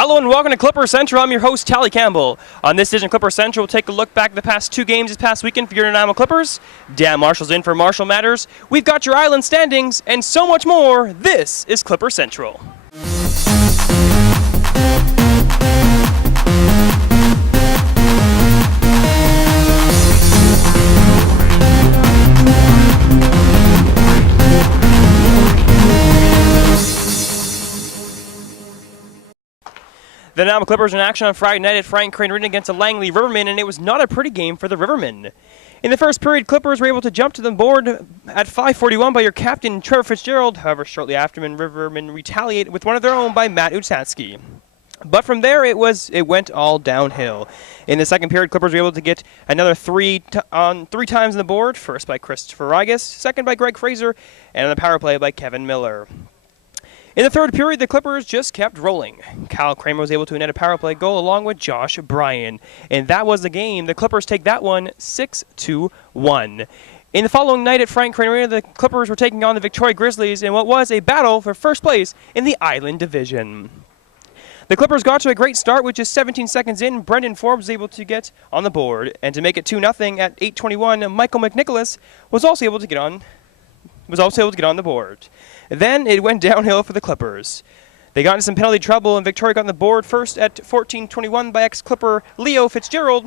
Hello and welcome to Clipper Central. I'm your host, Tally Campbell. On this edition of Clipper Central, we'll take a look back at the past two games this past weekend for your Nanaimo Clippers. Dan Marshall's in for Marshall Matters. We've got your island standings and so much more. This is Clipper Central. The Nanaimo Clippers in action on Friday night at Frank Crane Arena against the Langley Rivermen, and it was not a pretty game for the Rivermen. In the first period, Clippers were able to jump to the board at 5:41 by your captain, Trevor Fitzgerald. However, shortly after, Rivermen retaliate with one of their own by Matt Utsatsky. But from there, it went all downhill. In the second period, Clippers were able to get another three times on the board, first by Christopher Rigas, second by Greg Fraser, and on the power play by Kevin Miller. In the third period, the Clippers just kept rolling. Kyle Kramer was able to net a power play goal along with Josh Bryan. And that was the game. The Clippers take that one 6-1. In the following night at Frank Crane Arena, the Clippers were taking on the Victoria Grizzlies in what was a battle for first place in the Island Division. The Clippers got to a great start with just 17 seconds in. Brendan Forbes was able to get on the board. And to make it 2-0 at 8:21, Michael McNicholas was also able to get on the board. Then it went downhill for the Clippers. They got into some penalty trouble, and Victoria got on the board first at 14:21 by ex-Clipper Leo Fitzgerald.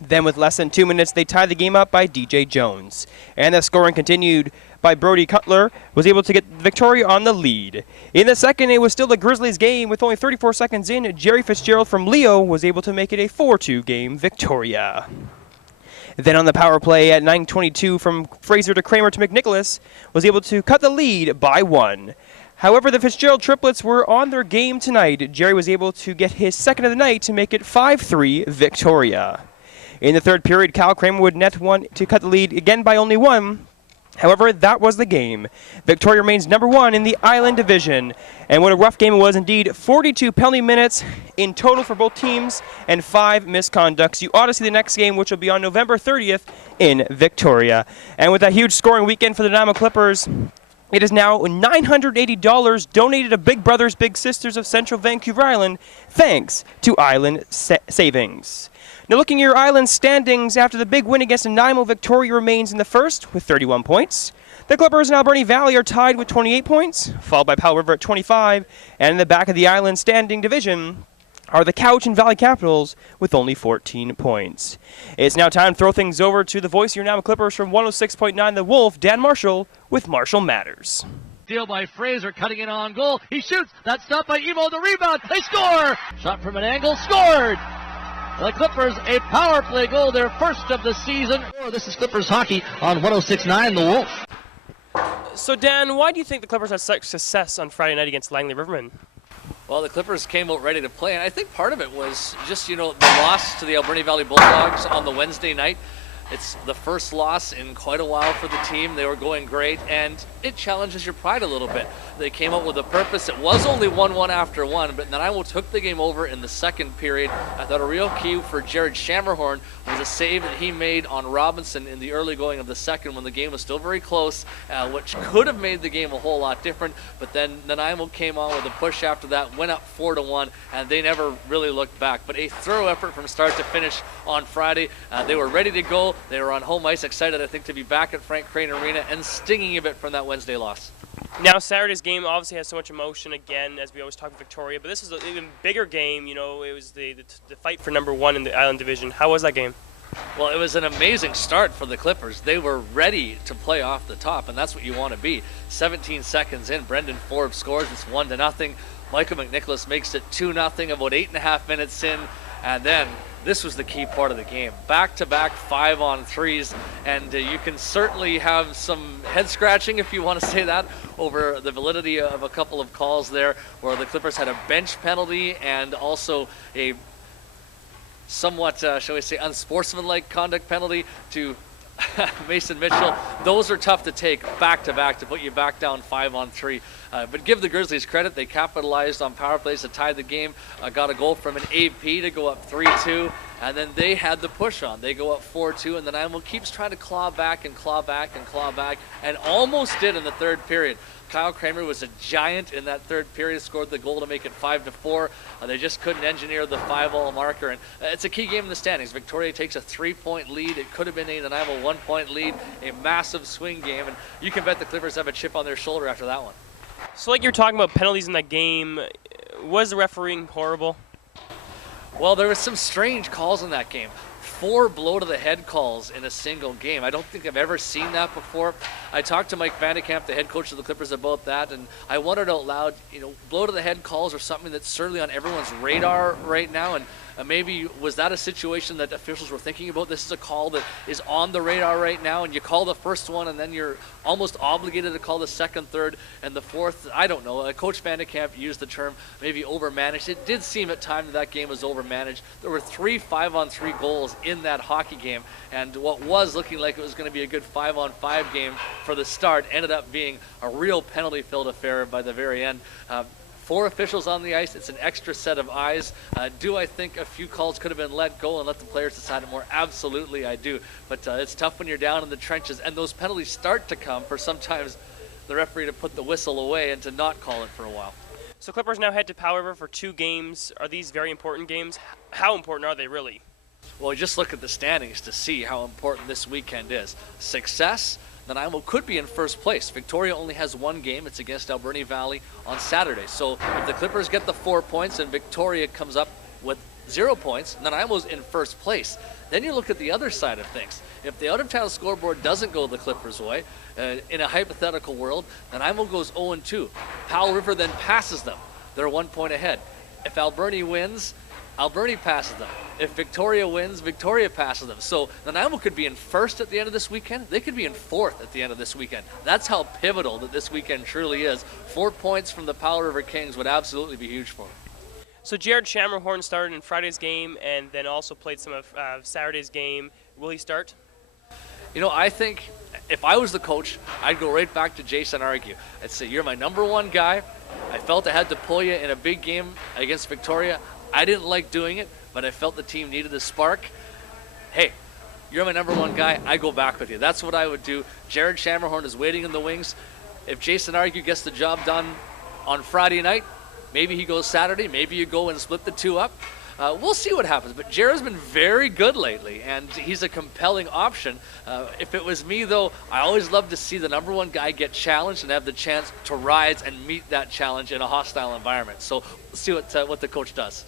Then with less than 2 minutes, they tied the game up by DJ Jones. And the scoring continued by Brody Cutler, was able to get Victoria on the lead. In the second, it was still the Grizzlies game. With only 34 seconds in, Jerry Fitzgerald from Leo was able to make it a 4-2 game Victoria. Then on the power play at 9:22 from Fraser to Kramer to McNicholas was able to cut the lead by 1. However, the Fitzgerald triplets were on their game tonight. Jerry was able to get his second of the night to make it 5-3 Victoria. In the third period, Kyle Kramer would net one to cut the lead again by only 1. However, that was the game. Victoria remains number 1 in the Island Division. And what a rough game it was indeed. 42 penalty minutes in total for both teams and 5 misconducts. You ought to see the next game, which will be on November 30th in Victoria. And with that huge scoring weekend for the Nanaimo Clippers, it is now $980 donated to Big Brothers Big Sisters of Central Vancouver Island, thanks to Island Savings. Now looking at your island standings, after the big win against Nanaimo, Victoria remains in the first with 31 points. The Clippers and Alberni Valley are tied with 28 points, followed by Powell River at 25. And in the back of the island standing division are the Couch and Valley Capitals with only 14 points. It's now time to throw things over to the voice of your Nanaimo Clippers from 106.9 The Wolf, Dan Marshall, with Marshall Matters. Deal by Fraser, cutting in on goal. He shoots. That's stopped by Evo. The rebound. They score. Shot from an angle. Scored. The Clippers, a power play goal, their first of the season. This is Clippers hockey on 106.9 The Wolf. So Dan, why do you think the Clippers had such success on Friday night against Langley Rivermen? Well, the Clippers came out ready to play, and I think part of it was just, the loss to the Alberni Valley Bulldogs on the Wednesday night. It's the first loss in quite a while for the team. They were going great, and it challenges your pride a little bit. They came out with a purpose. It was only 1-1 after 1, but Nanaimo took the game over in the second period. I thought a real key for Jared Shammerhorn was a save that he made on Robinson in the early going of the second when the game was still very close, which could have made the game a whole lot different. But then Nanaimo came on with a push after that, went up 4-1, and they never really looked back. But a thorough effort from start to finish on Friday. They were ready to go. They were on home ice, excited, I think, to be back at Frank Crane Arena and stinging a bit from that Wednesday loss. Now, Saturday's game obviously has so much emotion again, as we always talk about Victoria, but this is an even bigger game. It was the fight for number 1 in the Island Division. How was that game? Well, it was an amazing start for the Clippers. They were ready to play off the top, and that's what you want to be. 17 seconds in, Brendan Forbes scores. It's 1-0. Michael McNicholas makes it 2-0 about 8.5 minutes in, and then this was the key part of the game. Back-to-back 5-on-3s, and you can certainly have some head-scratching, if you want to say that, over the validity of a couple of calls there, where the Clippers had a bench penalty and also a somewhat, shall we say, unsportsmanlike conduct penalty to Mason Mitchell. Those are tough to take back-to-back to put you back down 5-on-3. But give the Grizzlies credit. They capitalized on power plays to tie the game. Got a goal from an AP to go up 3-2. and then they had the push on. They go up 4-2, and then Nanaimo keeps trying to claw back and claw back and claw back, and almost did in the third period. Kyle Kramer was a giant in that third period, scored the goal to make it 5-4. They just couldn't engineer the 5-all marker, and it's a key game in the standings. Victoria takes a 3-point lead. It could have been a Nanaimo 1-point lead, a massive swing game, and you can bet the Clippers have a chip on their shoulder after that one. So like you're talking about penalties in that game, was the refereeing horrible? Well, there were some strange calls in that game. 4 blow-to-the-head calls in a single game. I don't think I've ever seen that before. I talked to Mike Vandekamp, the head coach of the Clippers, about that, and I wondered out loud, blow-to-the-head calls are something that's certainly on everyone's radar right now, and maybe was that a situation that officials were thinking about? This is a call that is on the radar right now, and you call the first one, and then you're almost obligated to call the second, third, and the fourth. I don't know. Coach Vandekamp used the term maybe overmanaged. It did seem at times that game was overmanaged. There were 3 5-on-3 goals in that hockey game, and what was looking like it was going to be a good 5-on-5 game for the start ended up being a real penalty-filled affair by the very end. 4 officials on the ice. It's an extra set of eyes. Do I think a few calls could have been let go and let the players decide it more? Absolutely, I do. But it's tough when you're down in the trenches, and those penalties start to come for sometimes the referee to put the whistle away and to not call it for a while. So Clippers now head to Powell River for 2 games. Are these very important games? How important are they really? Well, just look at the standings to see how important this weekend is. Success, Nanaimo could be in first place. Victoria only has 1 game. It's against Alberni Valley on Saturday. So if the Clippers get the 4 points and Victoria comes up with 0 points, Nanaimo's in first place. Then you look at the other side of things. If the out-of-town scoreboard doesn't go the Clippers' way, in a hypothetical world, Nanaimo goes 0-2. Powell River then passes them. They're 1 point ahead. If Alberni wins, Alberni passes them. If Victoria wins, Victoria passes them. So Nanaimo could be in first at the end of this weekend. They could be in fourth at the end of this weekend. That's how pivotal that this weekend truly is. 4 points from the Powell River Kings would absolutely be huge for them. So Jared Shammerhorn started in Friday's game and then also played some of Saturday's game. Will he start? I think if I was the coach, I'd go right back to Jason Argue. I'd say, you're my number 1 guy. I felt I had to pull you in a big game against Victoria. I didn't like doing it, but I felt the team needed a spark. Hey, you're my number 1 guy. I go back with you. That's what I would do. Jared Shammerhorn is waiting in the wings. If Jason Argue gets the job done on Friday night, maybe he goes Saturday. Maybe you go and split the 2 up. We'll see what happens. But Jared's been very good lately, and he's a compelling option. If it was me, though, I always love to see the number 1 guy get challenged and have the chance to rise and meet that challenge in a hostile environment. So we'll see what the coach does.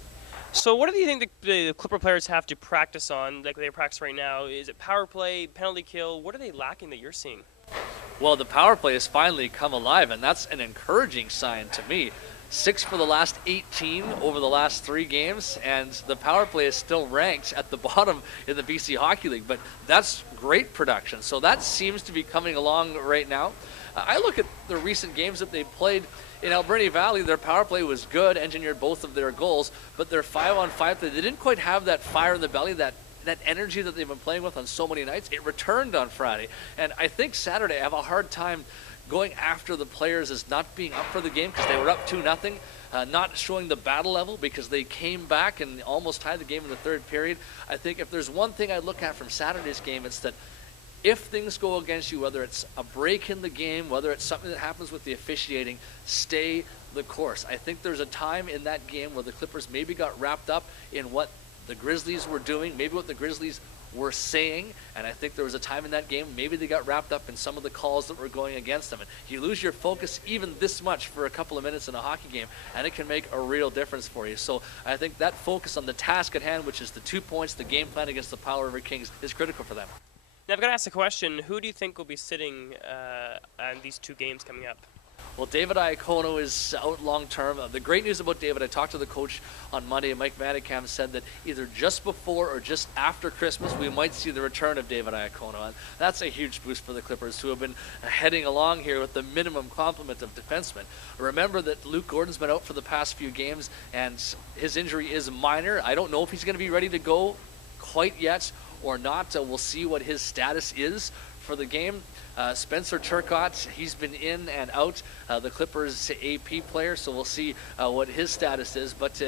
So what do you think the Clipper players have to practice on, like they practice right now? Is it power play, penalty kill? What are they lacking that you're seeing? Well, the power play has finally come alive, and that's an encouraging sign to me. 6 for the last 18 over the last 3 games, and the power play is still ranked at the bottom in the BC Hockey League, but that's great production. So that seems to be coming along right now. I look at the recent games that they played in Alberni Valley. Their power play was good, engineered both of their goals, but their 5-on-5 play, they didn't quite have that fire in the belly, that energy that they've been playing with on so many nights. It returned on Friday, and I think Saturday I have a hard time going after the players as not being up for the game because they were up 2-0, not showing the battle level because they came back and almost tied the game in the third period. I think if there's one thing I look at from Saturday's game, it's that if things go against you, whether it's a break in the game, whether it's something that happens with the officiating, stay the course. I think there's a time in that game where the Clippers maybe got wrapped up in what the Grizzlies were doing, maybe what the Grizzlies were saying, and I think there was a time in that game maybe they got wrapped up in some of the calls that were going against them. And you lose your focus even this much for a couple of minutes in a hockey game, and it can make a real difference for you. So I think that focus on the task at hand, which is the 2 points, the game plan against the Powell River Kings, is critical for them. Now I've got to ask the question, who do you think will be sitting on these 2 games coming up? Well, David Iacono is out long-term. The great news about David, I talked to the coach on Monday, and Mike Vandekamp said that either just before or just after Christmas, we might see the return of David Iacono. And that's a huge boost for the Clippers, who have been heading along here with the minimum complement of defensemen. Remember that Luke Gordon's been out for the past few games, and his injury is minor. I don't know if he's going to be ready to go quite yet or not. We'll see what his status is for the game. Spencer Turcotte, he's been in and out, the Clippers AP player, so we'll see what his status is. But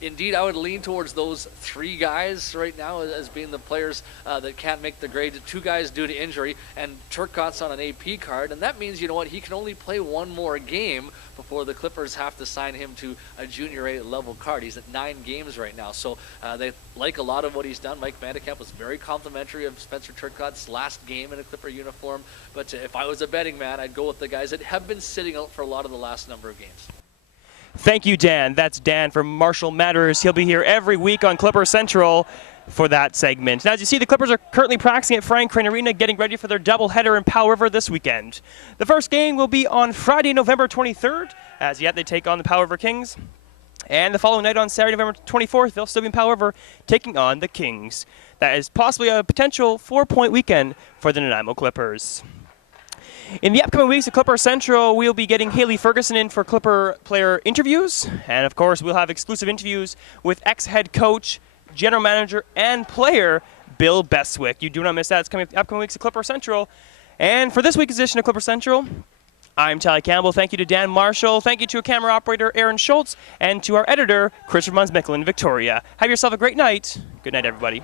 indeed, I would lean towards those 3 guys right now as being the players that can't make the grade. 2 guys due to injury, and Turcotte's on an AP card, and that means, you know what, he can only play 1 more game before the Clippers have to sign him to a junior A level card. He's at 9 games right now, so they like a lot of what he's done. Mike Vandekamp was very complimentary of Spencer Turcotte's last game in a Clipper uniform, but if I was a betting man, I'd go with the guys that have been sitting out for a lot of the last number of games. Thank you, Dan. That's Dan from Marshall Matters. He'll be here every week on Clipper Central for that segment. Now, as you see, the Clippers are currently practicing at Frank Crane Arena, getting ready for their doubleheader in Powell River this weekend. The first game will be on Friday, November 23rd. As yet, they take on the Powell River Kings. And the following night on Saturday, November 24th, they'll still be in Powell River taking on the Kings. That is possibly a potential 4-point weekend for the Nanaimo Clippers. In the upcoming weeks at Clipper Central, we'll be getting Haley Ferguson in for Clipper player interviews. And, of course, we'll have exclusive interviews with ex-head coach, general manager, and player Bill Bestwick. You do not miss that. It's coming up the upcoming weeks at Clipper Central. And for this week's edition of Clipper Central, I'm Tally Campbell. Thank you to Dan Marshall. Thank you to camera operator Aaron Schultz. And to our editor, Christopher Munsmickle in Victoria. Have yourself a great night. Good night, everybody.